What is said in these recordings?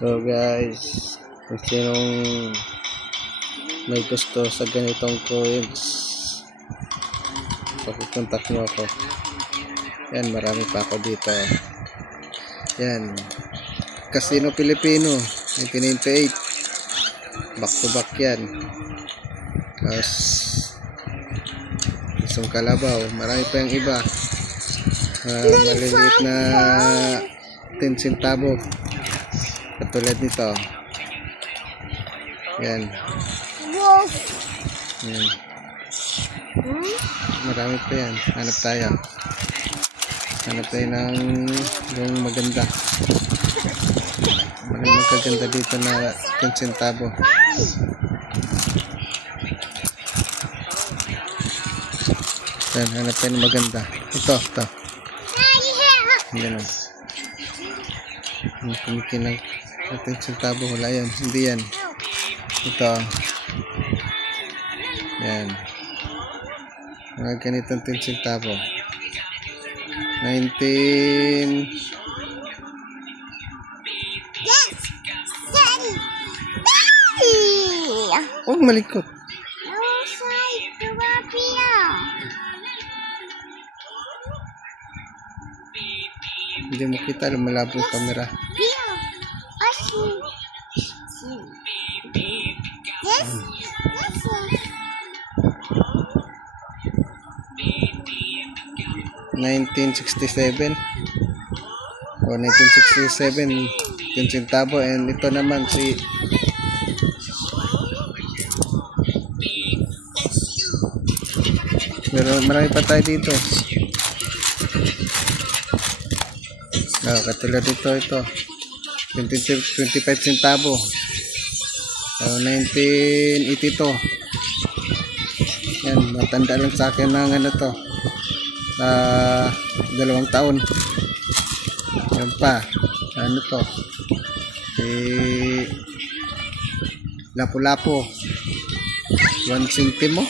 So guys, kung sinong may gusto sa ganitong coins, pakicontact nyo ako. Yan, marami pa ako dito. Yan, Casino Pilipino 1998, back to back yan. Tapos isang kalabaw, marami pa yung iba. Maliliit na 10 centavo katulad nito. Yan. Yan. Marami pa yan. Hanap tayo ng yung maganda. Maraming magaganda dito na 10 centavo. Yan, hanap tayo ng maganda. Ito. Yan o. Yung kumikinang 10 centavo. Wala yan. Hindi yan. Ito. Yan. Mga ganitong 10 centavo. 19... Huwag malikot. Hindi mo kita, malabo yung camera. 1967 o 1967 10 centavo, and ito naman si pero marami pa tayo dito. Katulad dito, ito 25 centavo o 1982. Yan, matanda lang sa akin ng ano to, 2 taon. Yan pa, ano to, lapu-lapu 1 centimo.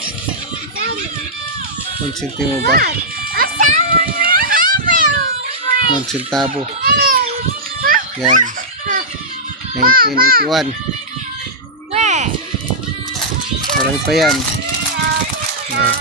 1 centimo ba? 1 centavo. Yan, 1981. Marami pa yan. Yan.